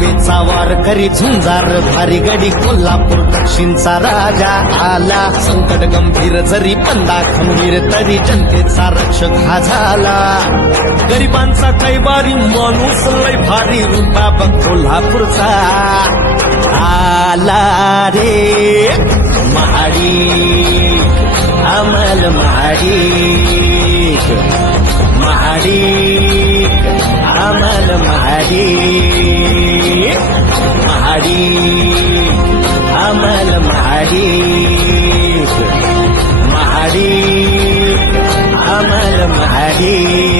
रेल्वेचा वार करी झुंजार भारी गडी कोल्हापूर दक्षिणचा राजा आला संकट गंभीर जरी पंदा खंबीर तरी जनतेचा रक्षक हा झाला गरिबांचा कैवारी माणूस लय भारी रुबाब कोल्हापूरचा आला रे महाडिक अमल महाडिक महाडिक अमल महाडिक महाडिक अमल महाडिक महाडिक अमल महाडिक